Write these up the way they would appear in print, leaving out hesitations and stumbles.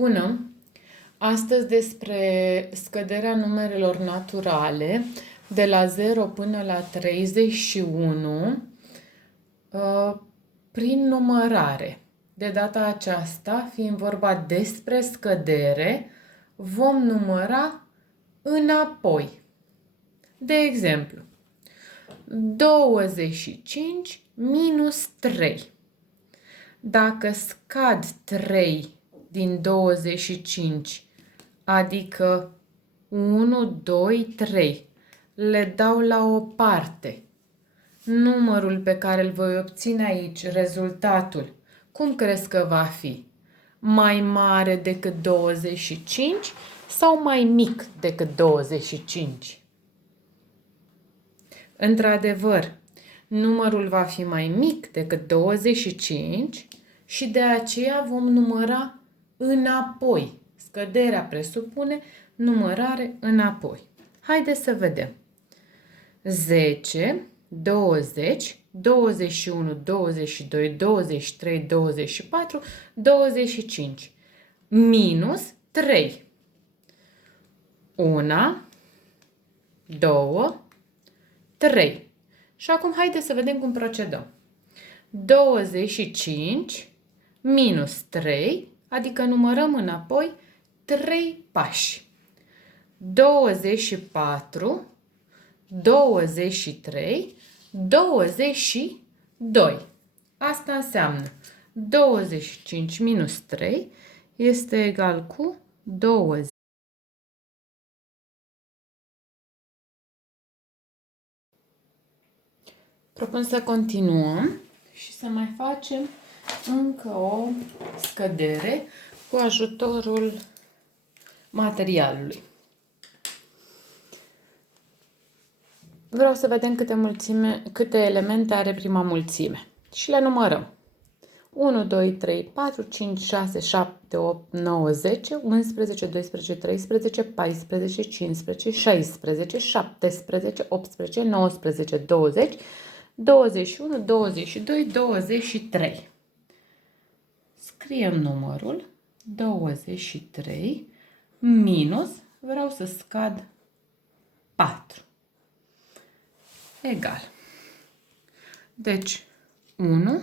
spună astăzi despre scăderea numerelor naturale de la 0 până la 31 prin numărare. De data aceasta, fiind vorba despre scădere, vom număra înapoi. De exemplu, 25 minus 3. Dacă scad 3 din 25, adică 1, 2, 3, le dau la o parte. Numărul pe care îl voi obține aici, rezultatul, cum crezi că va fi? Mai mare decât 25 sau mai mic decât 25? Într-adevăr, numărul va fi mai mic decât 25 și de aceea vom număra înapoi. Scăderea presupune numărare înapoi. Haideți să vedem. 10, 20, 21, 22, 23, 24, 25. Minus 3. 1, 2, 3. Și acum haideți să vedem cum procedăm. 25 minus 3, adică numărăm înapoi 3 pași. 24, 23, 22. Asta înseamnă 25 minus 3 este egal cu 20. Propun să continuăm și să mai facem încă o scădere cu ajutorul materialului. Vreau să vedem câte elemente are prima mulțime și le numărăm. 1, 2, 3, 4, 5, 6, 7, 8, 9, 10, 11, 12, 13, 14, 15, 16, 17, 18, 19, 20, 21, 22, 23. Scriem numărul 23 minus, vreau să scad 4. Egal. Deci 1,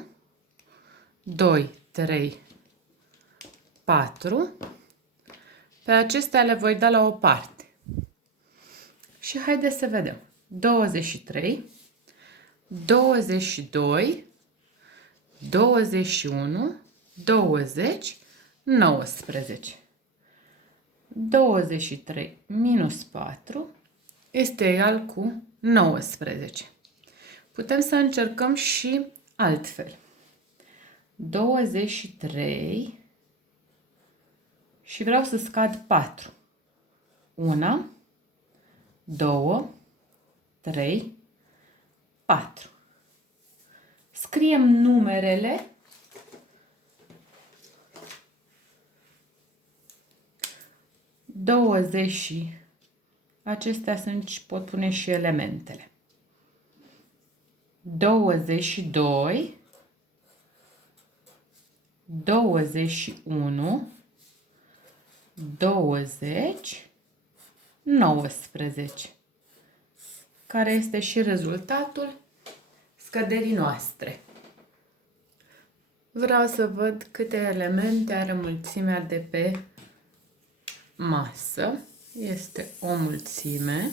2, 3, 4. Pe acestea le voi da la o parte. Și haideți să vedem. 23, 22, 21, 20, 19. 23 minus 4 este egal cu 19. Putem să încercăm și altfel. 23 și vreau să scad 4. 1, 2, 3, 4. Scriem numerele . Acestea pot pune și elementele. 22, 21, 20, 19. Care este și rezultatul scăderii noastre. Vreau să văd câte elemente are mulțimea de pe masă. Este o mulțime.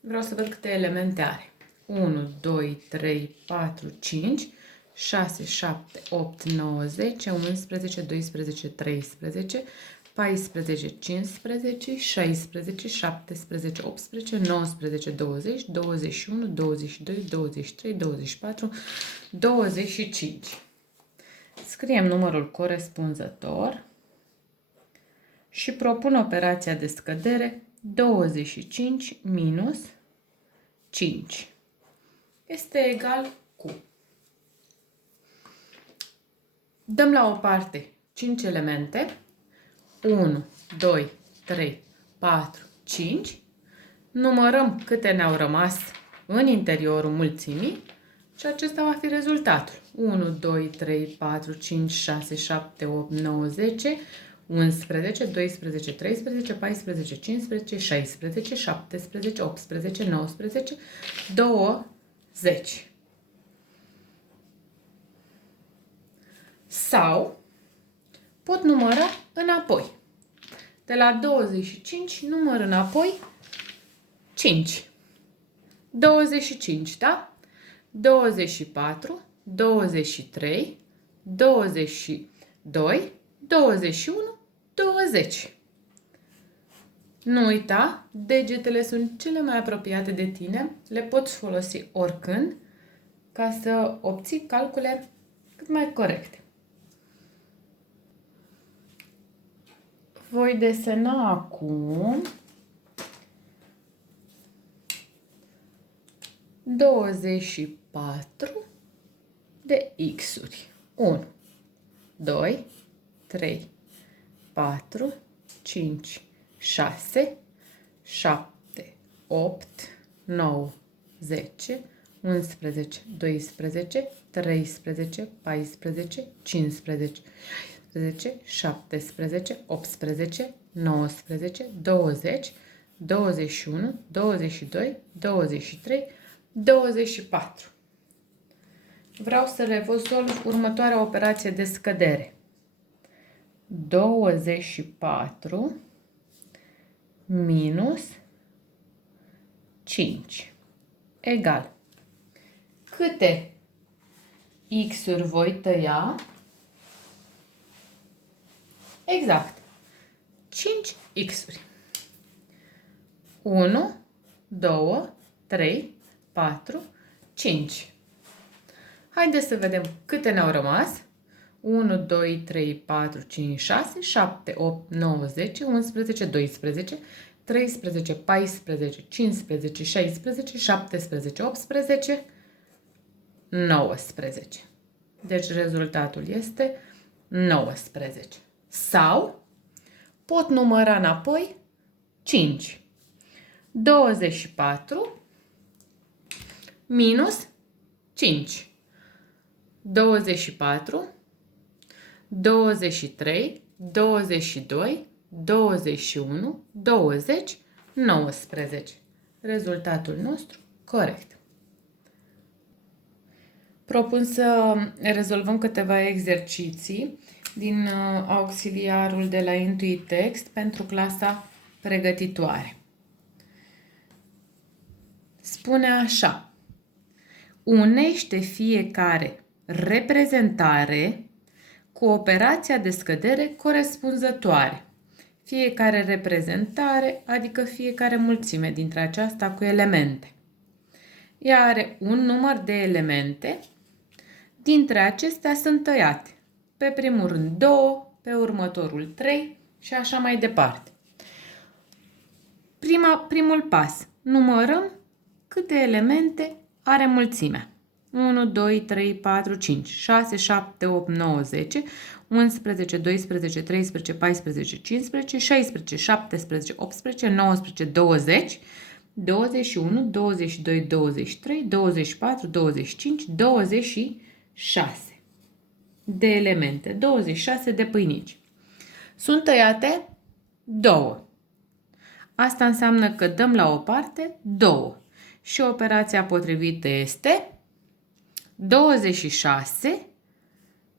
Vreau să văd câte elemente are. 1, 2, 3, 4, 5, 6, 7, 8, 9, 10, 11, 12, 13, 14, 15, 16, 17, 18, 19, 20, 21, 22, 23, 24, 25. Scriem numărul corespunzător și propun operația de scădere 25 minus 5. Este egal cu. Dăm la o parte 5 elemente. 1, 2, 3, 4, 5. Numărăm câte ne-au rămas în interiorul mulțimii și acesta va fi rezultatul. 1, 2, 3, 4, 5, 6, 7, 8, 9, 10, 11, 12, 13, 14, 15, 16, 17, 18, 19, 20. Sau pot număra înapoi. De la 25 număr înapoi 5. 25, da? 24, 23, 22, 21, 20. Nu uita, degetele sunt cele mai apropiate de tine, le poți folosi oricând ca să obții calcule cât mai corecte. Voi desena acum 24 de X-uri. 1, 2, 3, 4, 5, 6, 7, 8, 9, 10, 11, 12, 13, 14, 15, 16, 17, 18, 19, 20, 21, 22, 23, 24. Vreau să rezolv următoarea operație de scădere. 24 minus 5 egal. Câte X-uri voi tăia? Exact. 5 X-uri. 1, 2, 3, 4, 5. Haideți să vedem câte ne-au rămas. 1, 2, 3, 4, 5, 6, 7, 8, 9, 10, 11, 12, 13, 14, 15, 16, 17, 18, 19. Deci rezultatul este 19. Sau pot număra înapoi 5. 24 minus 5. 24, 23, 22, 21, 20, 19. Rezultatul nostru corect. Propun să rezolvăm câteva exerciții din auxiliarul de la Intuitext pentru clasa pregătitoare. Spune așa: unește fiecare reprezentare cu operația de scădere corespunzătoare. Fiecare reprezentare, adică fiecare mulțime dintre aceasta cu elemente. Ea are un număr de elemente, dintre acestea sunt tăiate. Pe primul rând 2, pe următorul 3 și așa mai departe. Primul pas. Numărăm câte elemente are mulțimea. 1, 2, 3, 4, 5, 6, 7, 8, 9, 10, 11, 12, 13, 14, 15, 16, 17, 18, 19, 20, 21, 22, 23, 24, 25, 26 de elemente, 26 de pâinici. Sunt tăiate 2. Asta înseamnă că dăm la o parte 2. Și operația potrivită este 26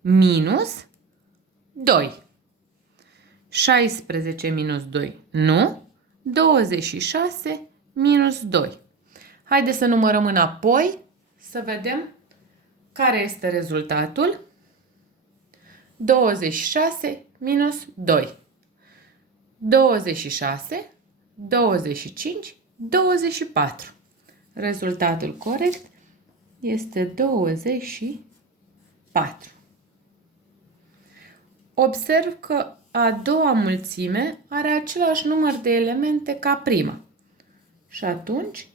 minus 2. 16 minus 2, nu. 26 minus 2. Haideți să numărăm înapoi, să vedem care este rezultatul. 26 minus 2. 26, 25, 24. Rezultatul corect este 24. Observ că a doua mulțime are același număr de elemente ca prima. Și atunci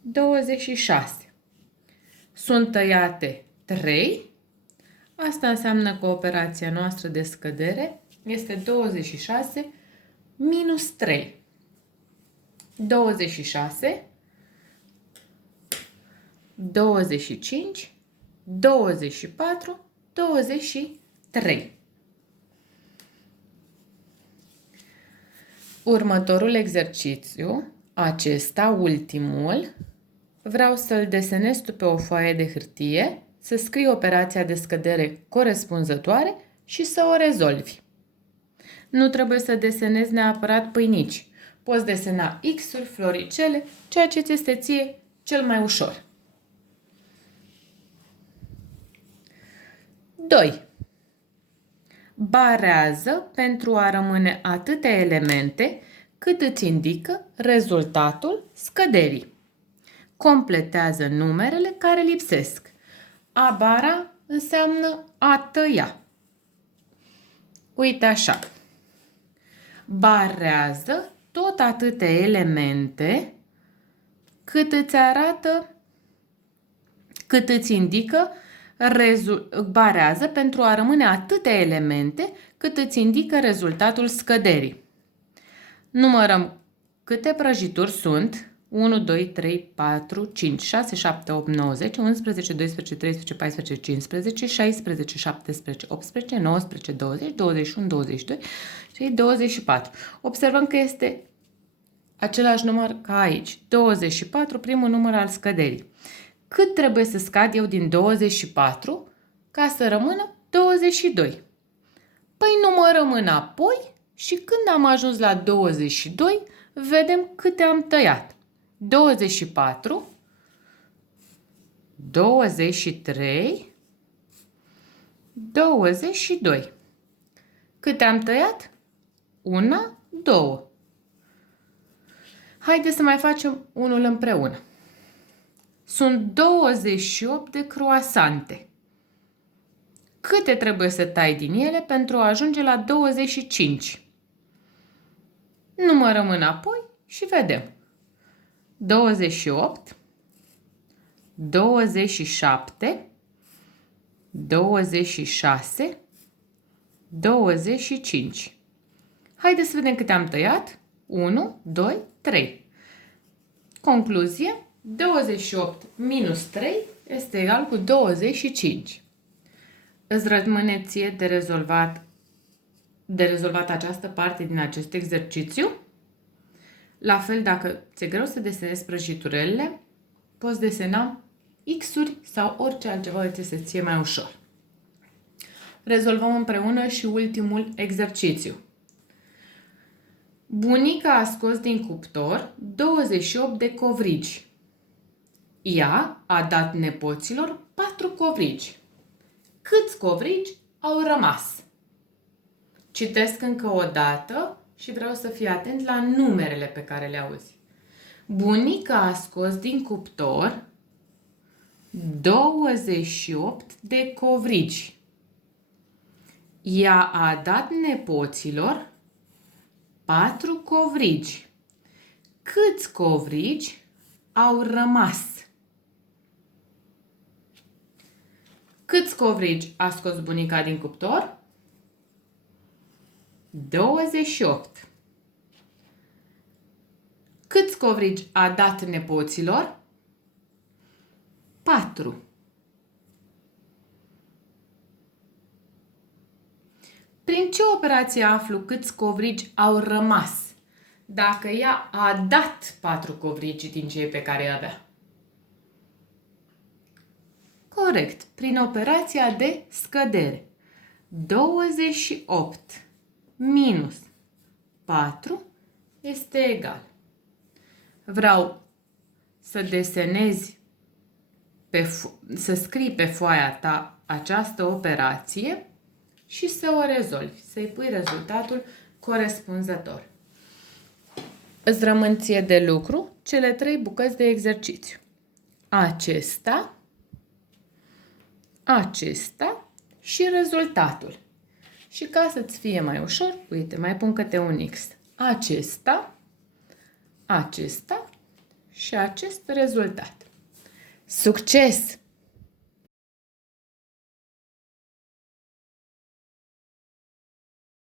26. Sunt tăiate 3. Asta înseamnă că operația noastră de scădere este 26 minus 3. 26, 25, 24, 23. Următorul exercițiu, acesta, ultimul, vreau să-l desenezi tu pe o foaie de hârtie, să scrii operația de scădere corespunzătoare și să o rezolvi. Nu trebuie să desenezi neapărat pâinici. Poți desena X-uri, floricele, ceea ce ți este ție cel mai ușor. 2. Barează pentru a rămâne atâtea elemente cât îți indică rezultatul scăderii. Completează numerele care lipsesc. A bara înseamnă a tăia. Uite așa. Barează tot atâtea elemente cât îți arată, cât îți indică, barează pentru a rămâne atâtea elemente cât îți indică rezultatul scăderii. Numărăm câte prăjituri sunt. 1, 2, 3, 4, 5, 6, 7, 8, 9, 10, 11, 12, 13, 14, 15, 16, 17, 18, 19, 20, 21, 22 și 24. Observăm că este același număr ca aici. 24, primul număr al scăderii. Cât trebuie să scad eu din 24 ca să rămână 22? Păi numărăm înapoi și când am ajuns la 22, vedem câte am tăiat. 24, 23, 22. Câte am tăiat? 1, 2. Haideți să mai facem unul împreună. Sunt 28 de croasante. Câte trebuie să tai din ele pentru a ajunge la 25? Numărăm înapoi și vedem. 28, 27, 26, 25. Haideți să vedem câte am tăiat. 1, 2, 3. Concluzie, 28 minus 3 este egal cu 25. Îți rămâne ție de rezolvat această parte din acest exercițiu? La fel, dacă ți-e greu să desenezi prăjiturele, poți desena X-uri sau orice altceva ți se ție mai ușor. Rezolvăm împreună și ultimul exercițiu. Bunica a scos din cuptor 28 de covrigi. Ea a dat nepoților 4 covrigi. Câți covrigi au rămas? Citesc încă o dată și vreau să fii atent la numerele pe care le auzi. Bunica a scos din cuptor 28 de covrigi. Ea a dat nepoților 4 covrigi. Câți covrigi au rămas? Câți covrigi a scos bunica din cuptor? 28. Câți covrigi a dat nepoților? 4. Prin ce operație aflu câți covrigi au rămas dacă ea a dat 4 covrigi din cei pe care îi avea? Corect, prin operația de scădere. 28 minus 4 este egal. Vreau să desenezi, să scrii pe foaia ta această operație și să o rezolvi, să-i pui rezultatul corespunzător. Îți rămân ție de lucru cele 3 bucăți de exercițiu. Acesta și rezultatul. Și ca să-ți fie mai ușor, uite, mai pun câte un X. Acesta și acest rezultat. Succes!